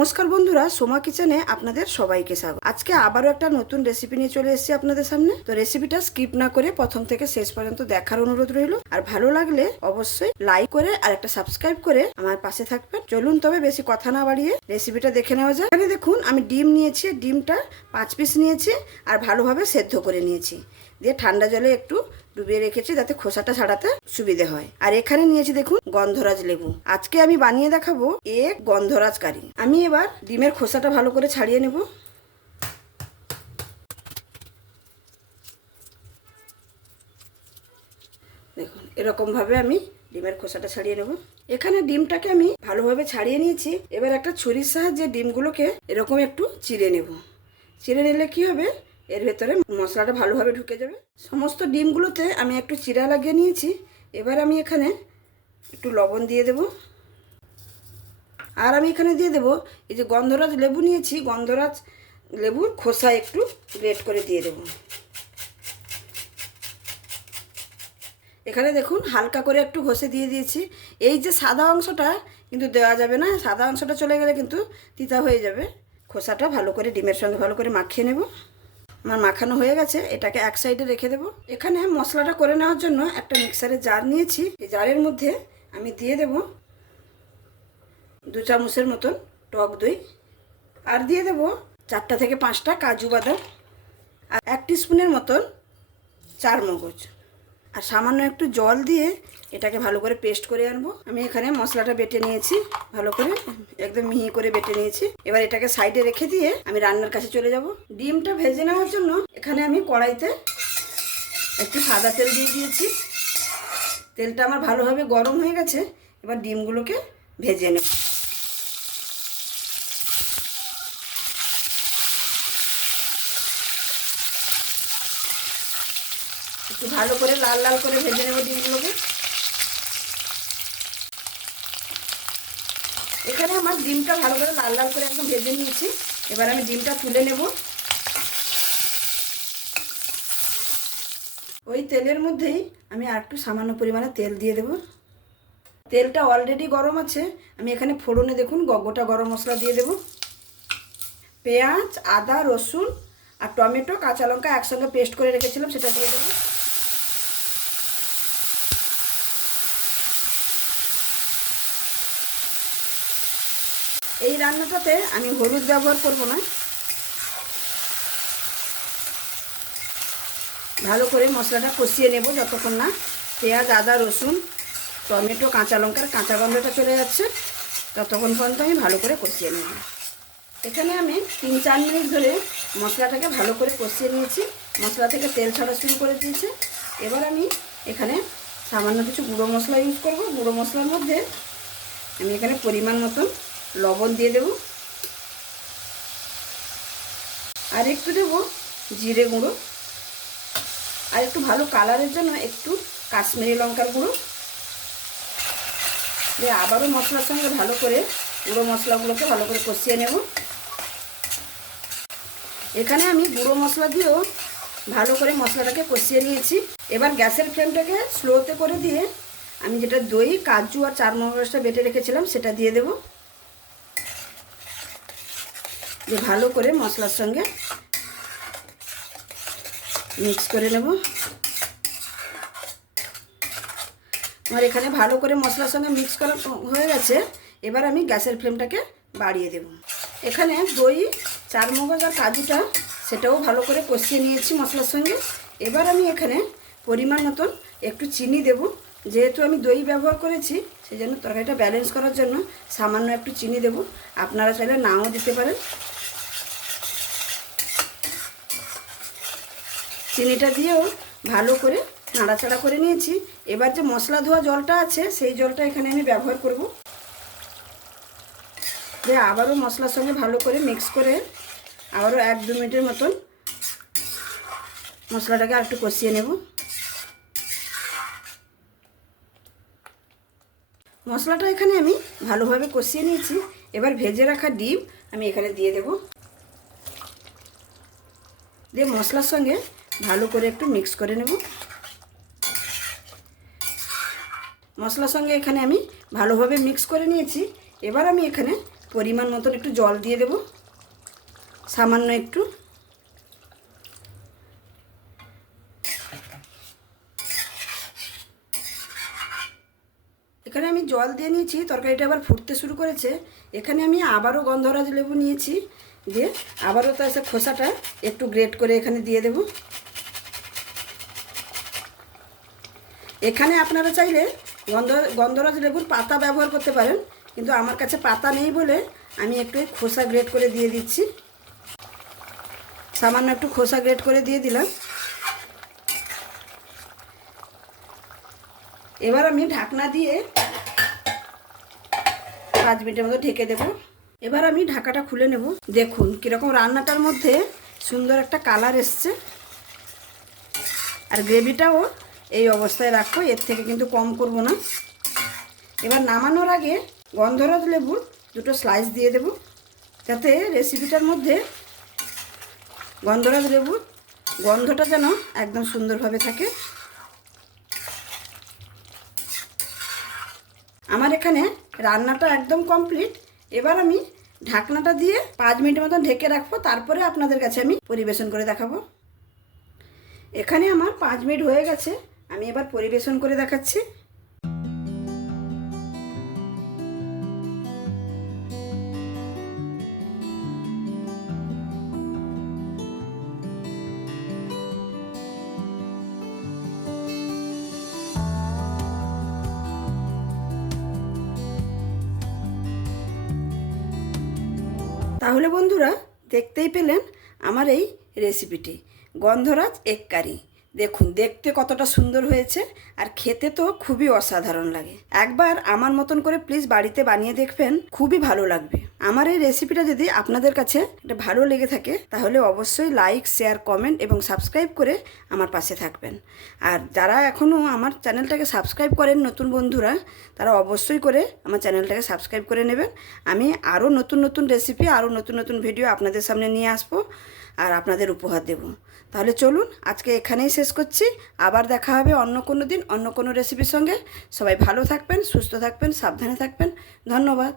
নমস্কার বন্ধুরা, সোমা কিচেনে আপনাদের সবাইকে স্বাগত। আজকে আবারও একটা নতুন রেসিপি নিয়ে চলে এসেছি আপনাদের সামনে। তো রেসিপিটা স্কিপ না করে প্রথম থেকে শেষ পর্যন্ত দেখার অনুরোধ রইল। আর ভালো লাগলে অবশ্যই লাইক করে আর একটা সাবস্ক্রাইব করে আমার পাশে থাকবেন। চলুন তবে বেশি কথা না বাড়িয়ে রেসিপিটা দেখে নেওয়া যায়। এখানে দেখুন আমি ডিম নিয়েছি, ডিমটা 5 পিস নিয়েছি আর ভালোভাবে সেদ্ধ করে নিয়েছি, দিয়ে ঠান্ডা জলে একটু ডুবিয়ে রেখেছি যাতে খোসাটা ছাড়াতে সুবিধে হয়। আর এখানে নিয়েছি দেখুন গন্ধরাজ লেবু। আজকে আমি বানিয়ে দেখাবো এক গন্ধরাজ কারি। আমি এবার ডিমের খোসাটা ভালো করে ছাড়িয়ে নেব। দেখুন এরকম ভাবে আমি ডিমের খোসাটা ছাড়িয়ে নেব। এখানে ডিমটাকে আমি ভালোভাবে ছাড়িয়ে নিয়েছি। এবার একটা ছুরির সাহায্যে ডিমগুলোকে এরকম একটু চিড়ে নেব। চিড়ে নিলে কি হবে, এর ভেতরে মশলাটা ভালোভাবে ঢুকে যাবে। সমস্ত ডিমগুলোতে আমি একটু চিড়া লাগিয়ে নিয়েছি। এবার আমি এখানে একটু লবণ দিয়ে দেব। আর আমি এখানে দিয়ে দেব এই যে গন্ধরাজ লেবু নিয়েছি, গন্ধরাজ লেবুর খোসা একটু গ্রেট করে দিয়ে দেব। এখানে দেখুন হালকা করে একটু ঘষে দিয়ে দিয়েছি। এই যে সাদা অংশটা কিন্তু দেওয়া যাবে না, সাদা অংশটা চলে গেলে কিন্তু তিতা হয়ে যাবে। খোসাটা ভালো করে ডিমের সঙ্গে ভালো করে মাখিয়ে নেব। আমার মাখানো হয়ে গেছে, এটাকে এক সাইডে রেখে দেব। এখানে মশলাটা করে নেওয়ার জন্য একটা মিক্সারের জার নিয়েছি। এই জারের মধ্যে আমি দিয়ে দেব 2 চামচের মতন টক দই, আর দিয়ে দেব 4টা থেকে 5টা কাজু বাদাম, আর 1 টিস্পুনের মতন চারমগজ, আর সামান্য একটু জল দিয়ে এটাকে ভালো করে পেস্ট করে আনবো। আমি এখানে মশলাটা বেটে নিয়েছি, ভালো করে একদম মিহি করে বেটে নিয়েছি। এবার এটাকে সাইডে রেখে দিয়ে আমি রান্নার কাছে চলে যাব। ডিমটা ভেজে নেওয়ার জন্য এখানে আমি কড়াইতে একটু সাদা তেল দিয়ে দিয়েছি। তেলটা আমার ভালোভাবে গরম হয়ে গেছে। এবার ডিমগুলোকে ভেজে নেব। একটু ভালো করে লাল লাল করে ভেজে নেব ডিমগুলোকে। এখানে আমার ডিমটা ভালো করে লাল লাল করে একদম ভেজে নিয়েছি। এবার আমি ডিমটা তুলে নেব। ওই তেলের মধ্যেই আমি আর একটু সামান্য পরিমাণে তেল দিয়ে দেব। তেলটা অলরেডি গরম আছে। আমি এখানে ফোড়নে দেখুন গোটা গরম মশলা দিয়ে দেব। পেঁয়াজ, আদা, রসুন আর টমেটো, কাঁচা লঙ্কা একসঙ্গে পেস্ট করে রেখেছিলাম, সেটা দিয়ে দেবো। এই রান্নাটাতে আমি হলুদ ব্যবহার করব না। ভালো করে মশলাটা কষিয়ে নেব যতক্ষণ না পেঁয়াজ, আদা, রসুন, টমেটো, কাঁচা লঙ্কার কাঁচা গন্ধটা চলে যাচ্ছে, ততক্ষণ পর্যন্ত আমি ভালো করে কষিয়ে নেব। এখানে আমি 3-4 মিনিট ধরে মশলাটাকে ভালো করে কষিয়ে নিয়েছি। মশলা থেকে তেল ছাড়া শুরু করে দিয়েছে। এবার আমি এখানে সামান্য কিছু গুঁড়ো মশলা ইউজ করব। গুঁড়ো মশলার মধ্যে আমি এখানে পরিমাণ মতন লবণ দিয়ে দেব, আর একটু দেব জিরে গুঁড়ো, আর একটু ভালো কালারের জন্য একটু কাশ্মীরি লঙ্কার গুঁড়ো দিয়ে আবারও মশলার সঙ্গে ভালো করে গুঁড়ো মশলাগুলোকে ভালো করে কষিয়ে নেব। এখানে আমি গুঁড়ো মশলা দিয়েও ভালো করে মশলাটাকে কষিয়ে নিয়েছি। এবার গ্যাসের ফ্লেমটাকে স্লোতে করে দিয়ে আমি যেটা দই, কাজু আর চারমগজটা বেটে রেখেছিলাম সেটা দিয়ে দেব। দিয়ে ভালো করে মশলার সঙ্গে মিক্স করে নেব। আমার এখানে ভালো করে মশলার সঙ্গে মিক্স করা হয়ে গেছে। এবার আমি গ্যাসের ফ্লেমটাকে বাড়িয়ে দেব। এখানে দই, চারমগজ আর কাজুটা সেটাও ভালো করে কষিয়ে নিয়েছি মশলার সঙ্গে। এবার আমি এখানে পরিমাণ মতন একটু চিনি দেব। যেহেতু আমি দই ব্যবহার করেছি সেই জন্য তরকারিটা ব্যালেন্স করার জন্য সামান্য একটু চিনি দেব। আপনারা চাইলে নাও দিতে পারেন। চিনিটা দিয়েও ভালো করে নাড়াচাড়া করে নিয়েছি। এবার যে মশলা ধোয়া জলটা আছে সেই জলটা এখানে আমি ব্যবহার করব। দিয়ে আবারও মশলার সঙ্গে ভালো করে মিক্স করে আবারও 1-2 মিনিটের মতন মশলাটাকে আর একটু কষিয়ে নেব। মশলাটা এখানে আমি ভালোভাবে কষিয়ে নিয়েছি। এবার ভেজে রাখা ডিম আমি এখানে দিয়ে দেব। দিয়ে মশলার সঙ্গে ভালো করে একটু মিক্স করে নেব। মশলার সঙ্গে এখানে আমি ভালোভাবে মিক্স করে নিয়েছি। এবার আমি এখানে পরিমাণ মতন একটু জল দিয়ে দেব, সামান্য একটু। এখানে আমি জল দিয়ে নিয়েছি, তরকারিটা আবার ফুটতে শুরু করেছে। এখানে আমি আবারও গন্ধরাজ লেবু নিয়েছি, দিয়ে আবারও তার সাথে খোসাটা একটু গ্রেট করে এখানে দিয়ে দেব। এখানে আপনারা চাইলে গন্ধরাজ লেবুর পাতা ব্যবহার করতে পারেন, কিন্তু আমার কাছে পাতা নেই বলে আমি একটু খোসা গ্রেট করে দিয়ে দিচ্ছি। সামান্য একটু খোসা গ্রেট করে দিয়ে দিলাম। এবার আমি ঢাকনা দিয়ে 5 মিনিটের মতো ঢেকে দেব। এবার আমি ঢাকাটা খুলে নেব। দেখুন কীরকম রান্নাটার মধ্যে সুন্দর একটা কালার এসছে। আর গ্রেভিটাও এই অবস্থায় রাখবো, এর থেকে কিন্তু কম করব না। এবার নামানোর আগে গন্ধরাজ লেবুর 2টো স্লাইস দিয়ে দেব, যাতে রেসিপিটার মধ্যে গন্ধরাজ লেবুর গন্ধটা যেন একদম সুন্দরভাবে থাকে। আমার এখানে রান্নাটা একদম কমপ্লিট। এবার আমি ঢাকনাটা দিয়ে 5 মিনিটের মতো ঢেকে রাখবো, তারপরে আপনাদের কাছে আমি পরিবেশন করে দেখাবো। এখানে আমার 5 মিনিট হয়ে গেছে, আমি এবার পরিবেশন করে দেখাচ্ছি। তাহলে বন্ধুরা দেখতেই পেলেন আমার এই রেসিপিটি, গন্ধরাজ এগ কারি। দেখুন দেখতে কতটা সুন্দর হয়েছে, আর খেতে তো খুবই অসাধারণ লাগে। একবার আমার মতন করে প্লিজ বাড়িতে বানিয়ে দেখবেন, খুবই ভালো লাগবে। আমার এই রেসিপিটা যদি আপনাদের কাছে একটা ভালো লেগে থাকে, তাহলে অবশ্যই লাইক, শেয়ার, কমেন্ট এবং সাবস্ক্রাইব করে আমার পাশে থাকবেন। আর যারা এখনও আমার চ্যানেলটাকে সাবস্ক্রাইব করেন, নতুন বন্ধুরা, তারা অবশ্যই করে আমার চ্যানেলটাকে সাবস্ক্রাইব করে নেবেন। আমি আরও নতুন নতুন রেসিপি, আরও নতুন নতুন ভিডিও আপনাদের সামনে নিয়ে আসবো আর আপনাদের উপহার দেব। তাহলে চলুন আজকে এখানেই শেষ করছি। আবার দেখা হবে অন্য কোনো দিন অন্য কোনো রেসিপির সঙ্গে। সবাই ভালো থাকবেন, সুস্থ থাকবেন, সাবধানে থাকবেন। ধন্যবাদ।